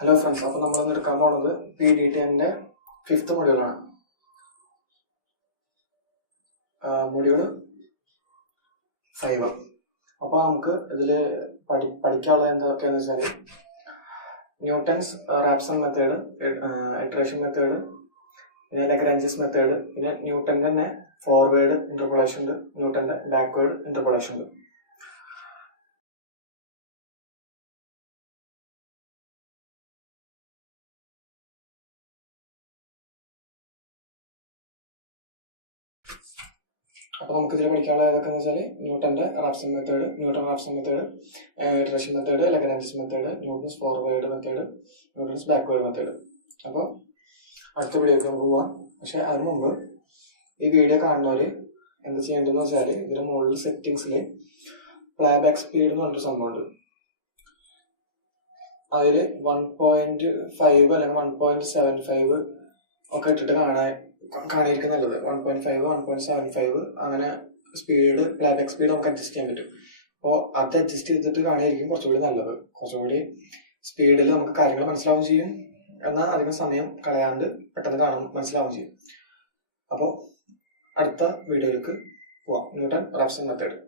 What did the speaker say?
Hello friends, now we will see PDTN fifth module. Module 5. Now we will study Newton's Raphson method, iteration method, Lagrange's method, Newton's forward interpolation, Newton's backward interpolation. അപ്പോൾ നമുക്ക് ഇതിൽ പഠിക്കാനുള്ള ഏതൊക്കെ എന്ന് വെച്ചാൽ ന്യൂട്ടന്റെ Raphson method, iteration method, Lagrange's method, Newton's forward method, Newton's backward method. അപ്പോൾ അടുത്ത വീഡിയോക്ക് നമുക്ക് പോവാം. പക്ഷെ അതിന് മുമ്പ് ഈ വീഡിയോ കാണുന്നവർ എന്ത് ചെയ്യേണ്ടതെന്ന് വെച്ചാൽ ഇതിന്റെ മുകളിൽ സെറ്റിംഗ്സിൽ പ്ലേബാക്ക് സ്പീഡ് എന്ന് പറഞ്ഞൊരു സംഭവമുണ്ട്. അതിൽ 1.5 അല്ലെങ്കിൽ 1.75 ഒക്കെ ഇട്ടിട്ട് കാണിയിരിക്കും നല്ലത്. 1.5, 1.75 അങ്ങനെ സ്പീഡ്, പ്ലേബാക്ക് സ്പീഡ് നമുക്ക് അഡ്ജസ്റ്റ് ചെയ്യാൻ പറ്റും. അപ്പോൾ അത് അഡ്ജസ്റ്റ് ചെയ്തിട്ട് കാണിയായിരിക്കും കുറച്ചുകൂടി നല്ലത്. കുറച്ചുകൂടി സ്പീഡിൽ നമുക്ക് കാര്യങ്ങൾ മനസ്സിലാവുകയും ചെയ്യും, എന്നാൽ അധികം സമയം കളയാണ്ട് പെട്ടെന്ന് മനസ്സിലാവുകയും ചെയ്യും. അപ്പോൾ അടുത്ത വീഡിയോയിലേക്ക് പോവാം. Newton Raphson method.